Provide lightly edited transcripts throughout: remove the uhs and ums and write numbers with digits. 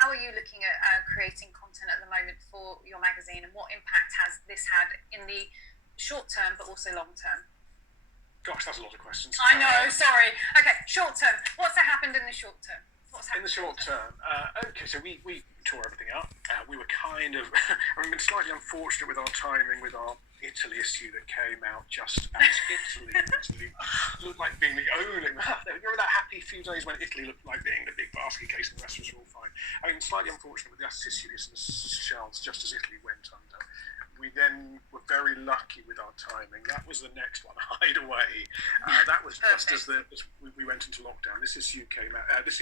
how are you looking at creating content at the moment for your magazine, and what impact has this had in the short term but also long term? Gosh, that's a lot of questions. I know, sorry. Okay, short term. What's happened in the short term? In the short term, okay, so we tore everything up. We were kind of, we've been slightly unfortunate with our timing with our Italy issue that came out just as Italy looked like being the only. You remember that happy few days when Italy looked like being the big basket case and the rest was all fine. I mean, slightly unfortunate with the Sicilies and Seychelles just as Italy went under. We then were very lucky with our timing. That was the next one, Hideaway. That was just as we went into lockdown. This issue came out. We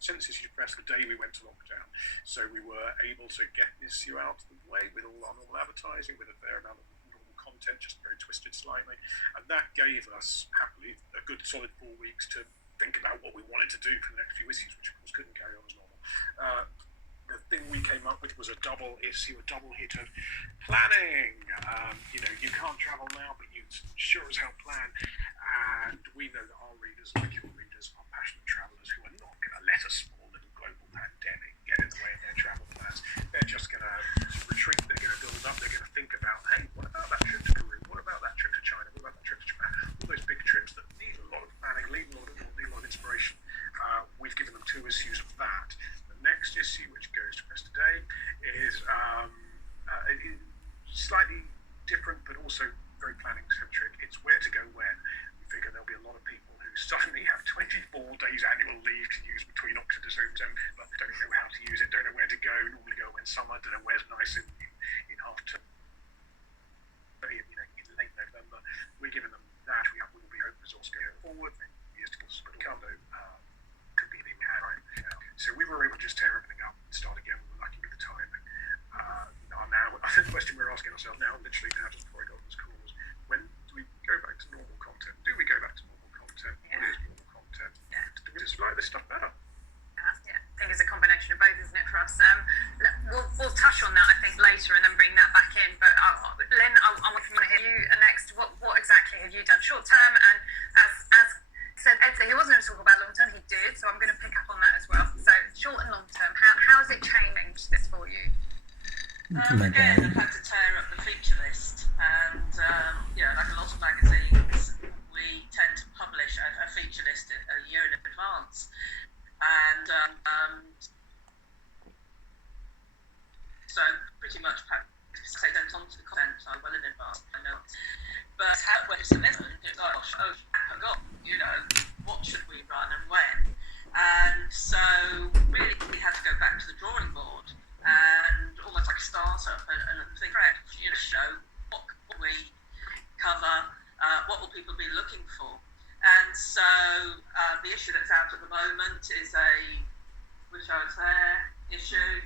sent this issue to press the day we went to lockdown, so we were able to get this issue out of the way with all our normal advertising, with a fair amount of normal content, just very twisted slightly, and that gave us happily a good solid 4 weeks to think about what we wanted to do for the next few issues, which of course couldn't carry on as normal. The thing we came up with was a double issue, a double hit of planning. You can't travel now, but you sure as hell plan. And we know that our readers, like your readers, are passionate travellers who are not going to let a small little global pandemic get in the way of their travel plans. They're just going to retreat, they're going to build up, they're going to think about, hey, what about that trip to Peru? What about that trip to China? What about that trip to Japan? All those big trips that need a lot of planning, need a lot of inspiration. We've given them 2 issues of that. Next issue, which goes to press today, is slightly different but also very planning centric. It's where to go when. We figure there'll be a lot of people who suddenly have 24 days annual leave to use between October and September, but don't know how to use it, don't know where to go, normally go in summer, don't know where's nice in half term, in late November. We're giving them that. We will be hoping resource going forward, years to come, could be the right. So we were able to just tear everything up and start again. We were lucky with the timing. Now, I think the question we're asking ourselves now, literally now, just before I got on this call, was when do we go back to normal content? Do we go back to normal content? Yeah. What is normal content? Yeah. Do we just write this stuff better? Yeah, I think it's a combination of both, isn't it, for us? We'll touch on that, I think, later and then bring that back in. But Lynn, I want to hear you next. What exactly have you done short term? And as said, Ed said he wasn't going to talk about long term, he did, so I'm going to pick up on that as well. So short and long term, how has it changed this for you? Again, I've had to tear up the feature list, and like a lot of magazines, we tend to publish a feature list a year in advance, and so pretty much say don't on to the content well in advance. I know, but when it's a listen, gosh, I forgot, what should we run and when, and so really we had to go back to the drawing board and almost like a startup and think, right, show what we cover, what will people be looking for, and so the issue that's out at the moment is which I was there issue,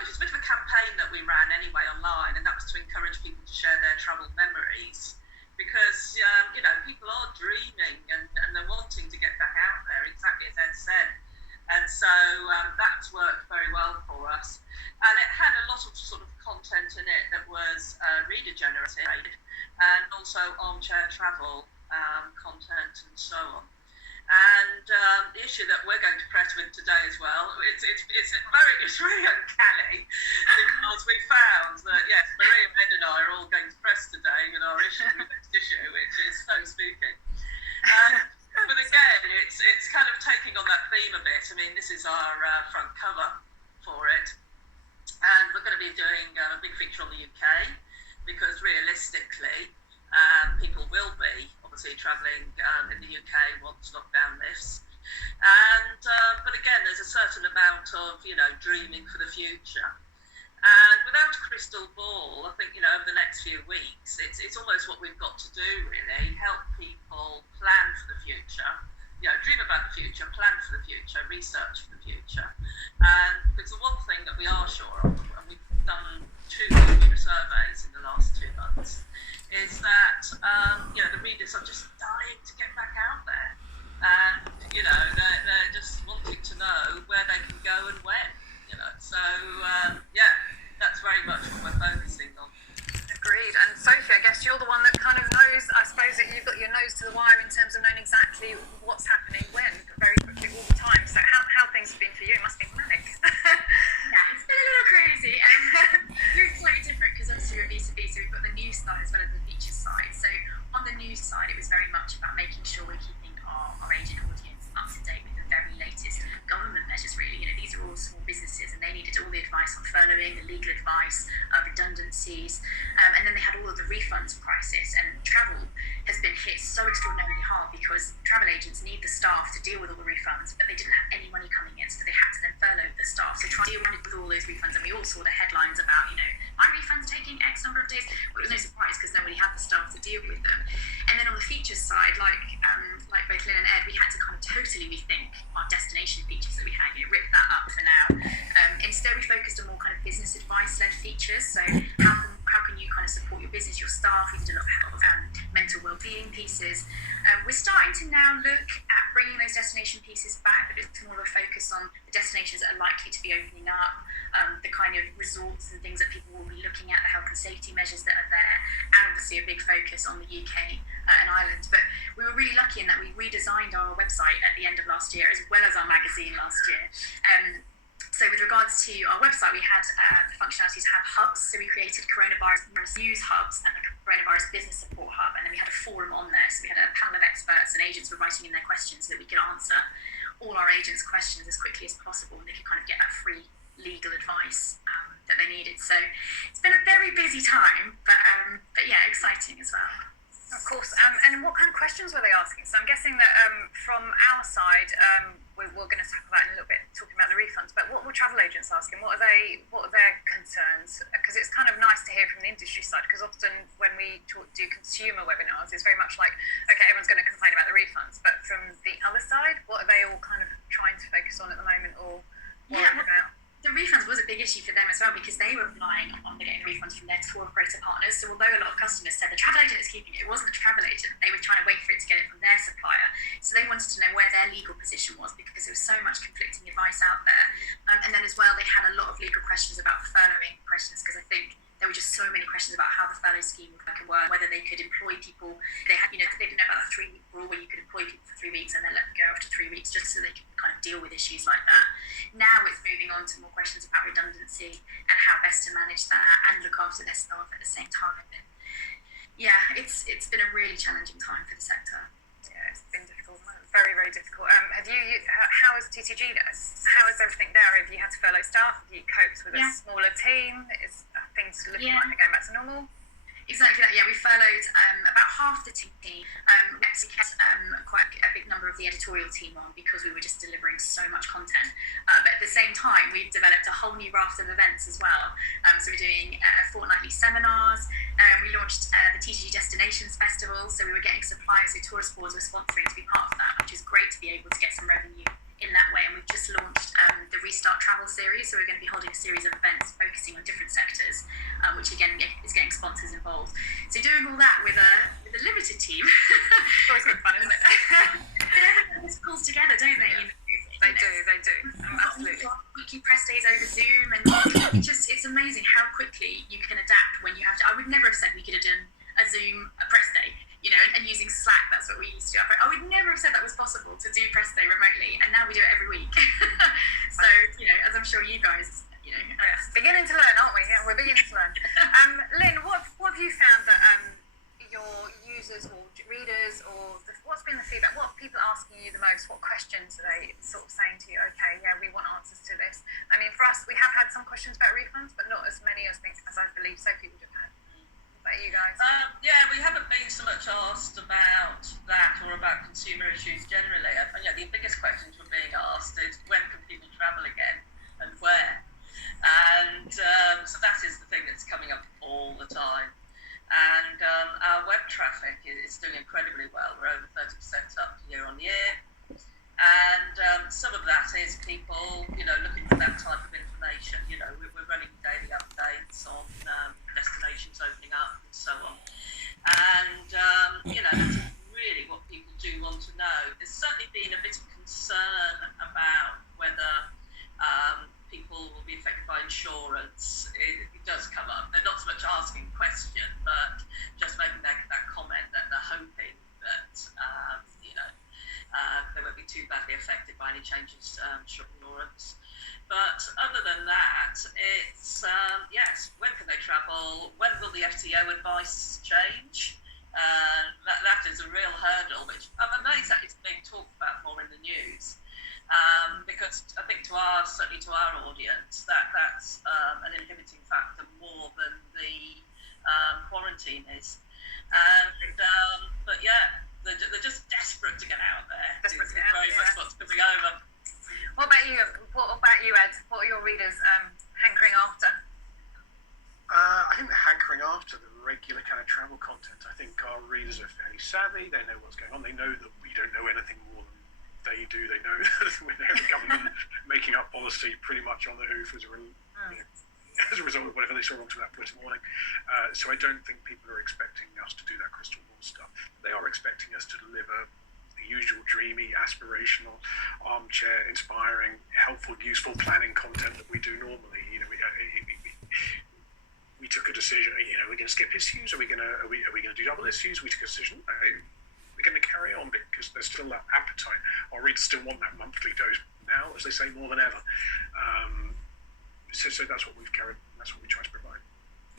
which is a bit of a campaign that we ran anyway online, and that was to encourage people to share their travel memories, because people are dreaming and they're wanting to get back out there, exactly as Ed said. And so that's worked very well for us. And it had a lot of sort of content in it that was reader generated, and also armchair travel content and so on. And the issue that we're going to press with today as well, it's really uncanny, because we found that, yes, Maria, Ed and I are all going to press today with our next issue, which is so spooky. But again, it's kind of taking on that theme a bit. I mean, this is our front cover for it, and we're going to be doing a big feature on the UK, because realistically, people will be obviously travelling in the UK once lockdown lifts, and but again, there's a certain amount of dreaming for the future. And without a crystal ball, I think, over the next few weeks, it's almost what we've got to do, really, help people plan for the future, dream about the future, plan for the future, research for the future. And because the one thing that we are sure of, and we've done 2 future surveys in the last 2 months, is that, the readers are just dying to get back out there. And, they're just wanting to know where they can go and when. So that's very much what we're focusing on. Agreed. And Sophie, I guess you're the one that kind of knows, I suppose, that you've got your nose to the wire in terms of knowing exactly what's happening when, very quickly all the time. So how things have been for you, it must be manic. small businesses, and they needed all the advice on furloughing, the legal advice, redundancies, and then they had all of the refunds crisis. And travel has been hit so extraordinarily hard because travel agents need the staff to deal with all the refunds, but they didn't have any money coming in, so they had to then furlough the staff. So trying to deal with all those refunds, and we all saw the headlines about, my refund's taking X number of days. Well, it was no surprise because nobody had the staff to deal with them. And then on the features side, like both Lynn and Ed, we had to kind of totally rethink our destination features that we had, rip that up for now. Instead, we focused on more kind of business advice-led features. So how can you kind of support your business, your staff? We did a lot of mental well-being pieces. We're starting to now look at bringing those destination pieces back, but it's more of a focus on the destinations that are likely to be opening up, the kind of resorts and things that people will be looking at, the health and safety measures that are there, and obviously a big focus on the UK and Ireland. But we were really lucky in that we redesigned our website at the end of last year, as well as our magazine last year. So with regards to our website, we had the functionality to have hubs. So we created coronavirus news hubs and the coronavirus business support hub. And then we had a forum on there. So we had a panel of experts, and agents were writing in their questions so that we could answer all our agents' questions as quickly as possible. And they could kind of get that free legal advice that they needed. So it's been a very busy time, but yeah, exciting as well. Of course. And what kind of questions were they asking? So I'm guessing that from our side, we're going to tackle that in a little bit, talking about the refunds. But what were travel agents asking? What are their concerns? Because it's kind of nice to hear from the industry side. Because often when we do consumer webinars, it's very much like, okay, everyone's going to complain about the refunds. But from the other side, what are they all kind of trying to focus on at the moment, or worrying about? The refunds was a big issue for them as well, because they were relying on getting refunds from their tour operator partners. So although a lot of customers said the travel agent is keeping it, it wasn't the travel agent. They were trying to wait for it to get it from their supplier. So they wanted to know where their legal position was, because there was so much conflicting advice out there. And then as well, they had a lot of legal questions about furloughing questions, because I think there were just so many questions about how the furlough scheme would work, whether they could employ people. They had, they didn't know about the 3-week rule where you could employ people for 3 weeks and then let them go after 3 weeks, just so they could kind of deal with issues like that. Now it's moving on to more questions about redundancy and how best to manage that and look after their staff at the same time. And yeah, it's been a really challenging time for the sector. Yeah, it's been difficult, very, very difficult. How is TTG? How is everything there? Have you had to furlough staff? Have you coped with a smaller team? Is things looking like they're going back to normal? Exactly that. Yeah, we furloughed about half the team. We actually kept quite a big number of the editorial team on because we were just delivering so much content. But at the same time, we've developed a whole new raft of events as well. So we're doing fortnightly seminars. We launched the TTG Destinations Festival. So we were getting suppliers who tourist boards were sponsoring to be part of that, which is great to be able to get some revenue in that way. And we've just launched the Restart Travel series, so we're going to be holding a series of events focusing on different sectors, which again is getting sponsors involved. So doing all that with a limited team, Always good fun, isn't it? everyone just pulls together, don't they? They do. Absolutely. Weekly press days over Zoom, and it's amazing how quickly you can adapt when you have to. I would never have said we could have done a Zoom press day. And using Slack, that's what we used to do. I would never have said that was possible to do press day remotely, and now we do it every week. So, as I'm sure you guys, beginning to learn, aren't we? Yeah, we're beginning to learn. Lynn, what have you found that your users or readers, or what's been the feedback? What are people asking you the most? What questions are they sort of saying to you? Okay, yeah, we want answers to this. I mean, for us, we have had some questions about refunds, but not as many as I believe Sophie would have had. About you guys? We haven't been so much asked about that or about consumer issues generally. The biggest questions we're being asked is when can people travel again and where? And so that is the thing that's coming up all the time. And our web traffic is doing incredibly well. We're over 30% up year on year. And some of that is people, looking for that type of information. We're running daily updates on destinations opening up and so on. And, that's really what people do want to know. There's certainly been a bit of concern about whether people will be affected by insurance. It does come up. They're not so much asking a question, but just making that comment that they're hoping that, they won't be too badly affected by any changes to insurance. But other than that, it's, yes, when can they travel? When will the FTO advice change? That is a real hurdle, which I'm amazed that it's being talked about more in the news. Because I think certainly to our audience, that's an inhibiting factor more than the quarantine is. And but yeah, they're just desperate to get out there. Desperate to get out, very much what's coming over. What about you? Ed? What are your readers hankering after? I think they're hankering after the regular kind of travel content. I think our readers are fairly savvy. They know what's going on. They know that we don't know anything more than they do. They know that we're there, the government making up policy pretty much on the hoof as a result of whatever they saw onto that Twitter morning. So I don't think people are expecting us to do that crystal ball stuff. They are expecting us to deliver the usual dreamy, aspirational, armchair, inspiring, helpful, useful planning content that we do normally. We took a decision. We're going to skip issues. Are we going to do double issues? We took a decision. We're going to carry on because there's still that appetite. Our readers still want that monthly dose now, as they say, more than ever. So that's what we've carried. That's what we try to provide.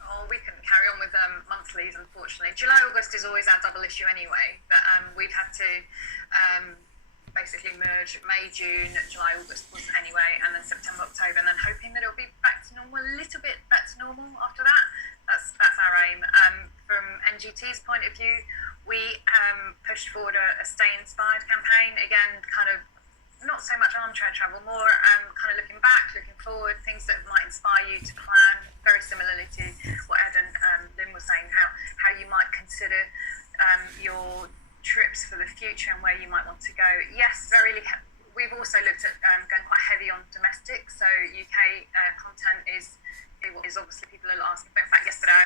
Oh, we couldn't carry on with monthlies, unfortunately. July, August is always our double issue anyway, but we've had to basically merge May, June, July, August was anyway, and then September, October, and then hoping that it'll be back to normal, a little bit back to normal after that. That's our aim. From NGT's point of view, we pushed forward a Stay Inspired campaign, again, kind of not so much armchair travel, more kind of looking back, looking forward, things that might inspire you to plan, very similarly to what Ed and Lynn was saying, how you might consider your trips for the future and where you might want to go. Yes, we've also looked at going quite heavy on domestic, so UK content is obviously people are asking. But in fact, yesterday I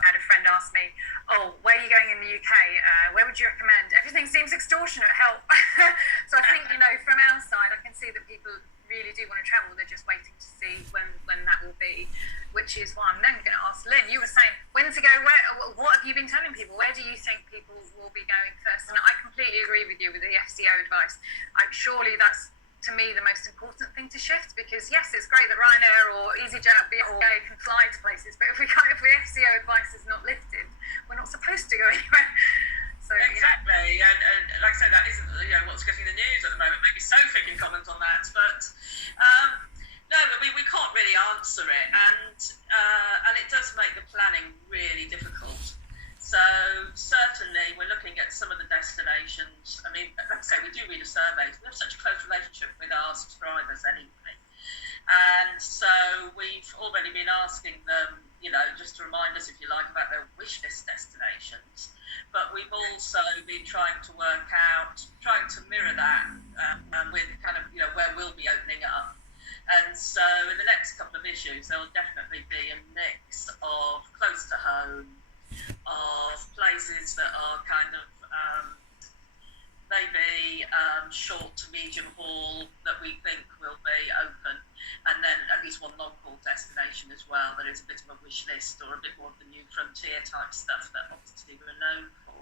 had a friend ask me, "Oh, where are you going in the UK? Where would you recommend?" Everything seems extortionate. Help! So I think from our side, I can see that people really do want to travel. They're just waiting to see when that will be, which is why I'm then going to ask Lynn. You were saying when to go. What have you been telling people? Where do you think people will be going first? And I completely agree with you with the FCO advice. Surely that's, to me, the most important thing to shift, because yes, it's great that Ryanair or EasyJet or BA can fly to places, but if the FCO advice is not lifted, we're not supposed to go anywhere. So, exactly, and like I say, that isn't what's getting the news at the moment. Maybe Sophie can comment on that, but no, we can't really answer it, and it does make the planning really difficult. So certainly we're looking at some of the destinations. I mean, like I say, we do read a survey. We have such a close relationship with our subscribers anyway. And so we've already been asking them, just to remind us, if you like, about their wish list destinations. But we've also been trying to mirror that with kind of, where we'll be opening up. And so in the next couple of issues, there will definitely be a mix of close to home, of places that are kind of maybe short to medium haul that we think will be open, and then at least one long-haul destination as well that is a bit of a wish list or a bit more of the new frontier type stuff that obviously we're known for.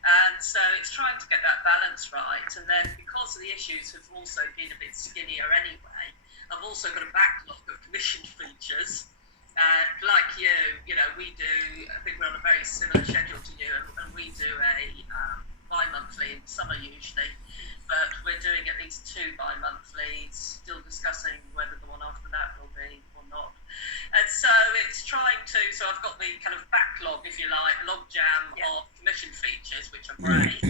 And so it's trying to get that balance right, and then because the issues have also been a bit skinnier anyway, I've also got a backlog of commissioned features. And like you, we do, I think we're on a very similar schedule to you, and we do a bi-monthly in summer usually, but we're doing at least 2 bi-monthlies, still discussing whether the one after that will be or not. And so it's trying to, so I've got the kind of backlog, if you like, logjam of commission features, which are great,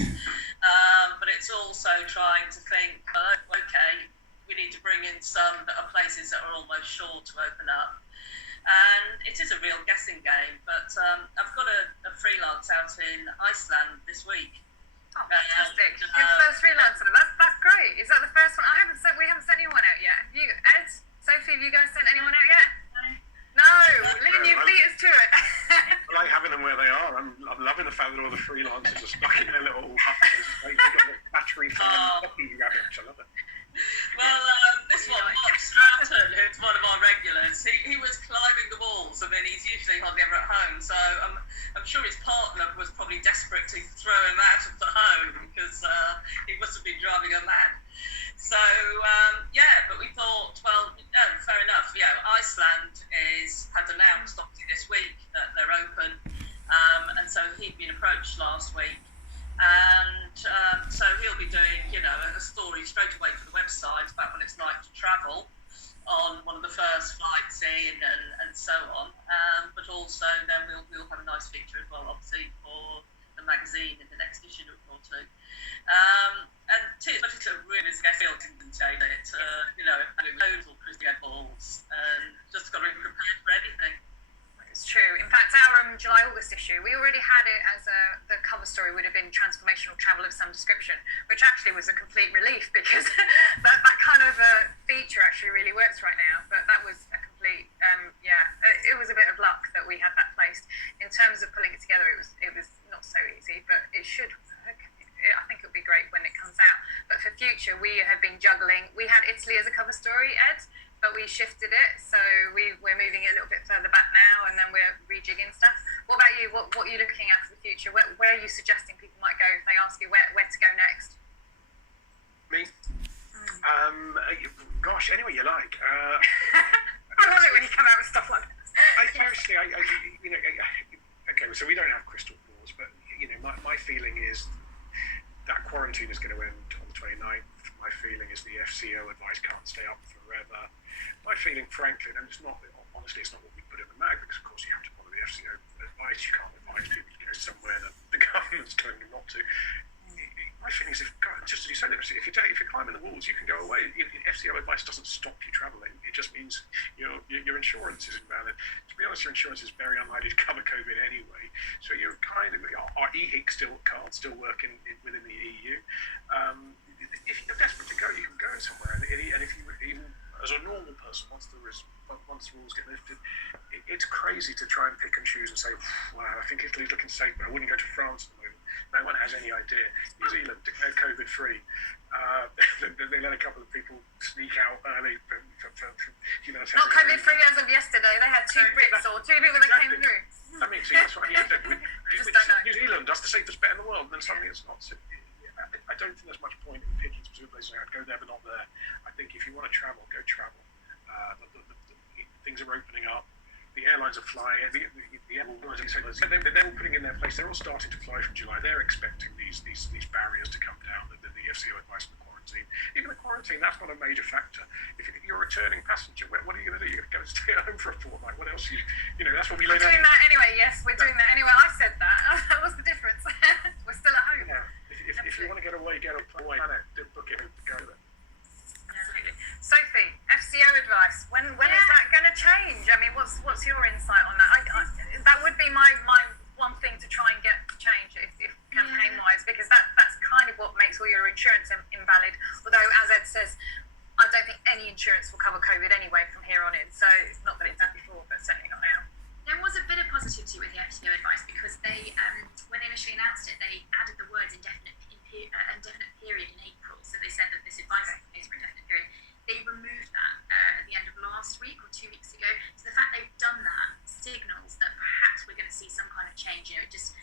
but it's also trying to think, okay, we need to bring in some that are places that are almost sure to open up. And it is a real guessing game, but I've got a freelance out in Iceland this week. Oh, fantastic! Your first freelancer, that's great. Is that the first one? We haven't sent anyone out yet. Have you, Ed, Sophie, have you guys sent anyone out yet? No. Lynn, you beat us to it. I like having them where they are. I'm loving the fact that all the freelancers are stuck in a little hut. They've got a battery farm coffee rabbit, which I love it. Well, this one, Mark Stratton, who's one of our regulars, he was climbing the walls. I mean, he's usually hardly ever at home, so I'm sure his partner was probably desperate to throw him out of the home because he must have been driving her mad. So, but we thought, well, no, fair enough. Iceland had announced, obviously, this week that they're open, and so he'd been approached last week. And so he'll be doing, a story straight away for the website about what it's like to travel on one of the first flights in and so on. But also then we'll have a nice feature as well, obviously, for the magazine in the next issue or two. And but it's a really scale didn't say that, and it was all Christian balls, and just got to be prepared for anything. It's true. In fact, our July-August issue, we already had it as the cover story would have been transformational travel of some description, which actually was a complete relief because that kind of feature actually really works right now. But that was a complete, it was a bit of luck that we had that placed. In terms of pulling it together, it was not so easy, but it should work. I think it'll be great when it comes out. But for future, we have been juggling. We had Italy as a cover story, Ed, but we shifted it, so we're moving it a little bit further back now, and then we're rejigging stuff. What about you? What are you looking at for the future? Where are you suggesting people might go if they ask you where to go next? Me? Gosh, anywhere you like. I love it when you come out with stuff like that. Okay, so we don't have crystal balls, but my feeling is that quarantine is going to end on the 29th. My feeling is the FCO advice can't stay up forever. My feeling, frankly, and it's not what we put in the mag, because of course you have to follow the FCO advice. You can't advise people to go somewhere that the government's telling them not to. My feeling is, just as you said, if you're climbing the walls, you can go away. FCO advice doesn't stop you travelling. It just means your insurance is invalid. To be honest, your insurance is very unlikely to cover COVID anyway. So you're kind of, our EHIC cards still work within the EU. If you're desperate to go, you can go somewhere. And if you, even as a normal person, once the rules get lifted, it's crazy to try and pick and choose and say, well, I think Italy's looking safe, but I wouldn't go to France at the moment. No one has any idea. New Zealand declared COVID-free. They let a couple of people sneak out early. Not COVID-free as of yesterday. They had two Brits or two people that came through. I mean, see, that's what I mean. New Zealand, that's the safest bet in the world, and then suddenly it's not. I don't think there's much point in picking specific places. I'd go there, but not there. I think if you want to travel, go travel. Things are opening up. The airlines are flying. They're all putting in their place. They're all starting to fly from July. They're expecting these barriers to come down. The FCO advice on the quarantine. Even the quarantine, that's not a major factor. If you're a returning passenger, what are you going to do? You're going to go and stay at home for a fortnight. What else? That's what we laid out. We're doing that anyway. Yes, we're doing that anyway. I said that. What's the difference? We're still at home. Yeah. If you want to get away, get away. Book it. Go there. Absolutely. Sophie, FCO advice. When is that going to change? I mean, what's your insight on that? That would be my one thing to try and get change if campaign wise, because that's kind of what makes all your insurance invalid. Although, as Ed says, I don't think any insurance will cover COVID anyway from here on in. So it's not that it did before, but certainly not now. There was a bit of positivity with the FCO advice because they, when they initially announced it, they added the words indefinite period in April. So they said that this advice is for indefinite period. They removed that at the end of last week or 2 weeks ago. So the fact they've done that signals that perhaps we're going to see some kind of change. It just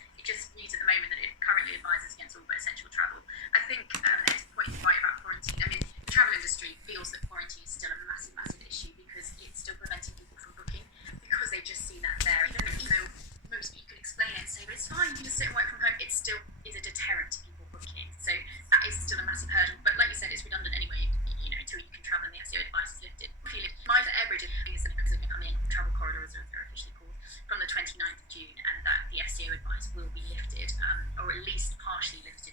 reads at the moment that it currently advises against all but essential travel. I think Ed's point is right about quarantine. I mean, the travel industry feels that quarantine is still a massive, massive issue because it's still preventing people from booking because they just see that there. Even though most people can explain it and say, but it's fine, you can sit and work from home, it still is a deterrent to people booking. So that is still a massive hurdle. But like you said, it's redundant anyway, until you can travel and the FCO advice is lifted. My Airbridge is because they've become in travel corridors, as they're officially called, from the 29th of June, and that the FCO advice will be lifted, or at least partially lifted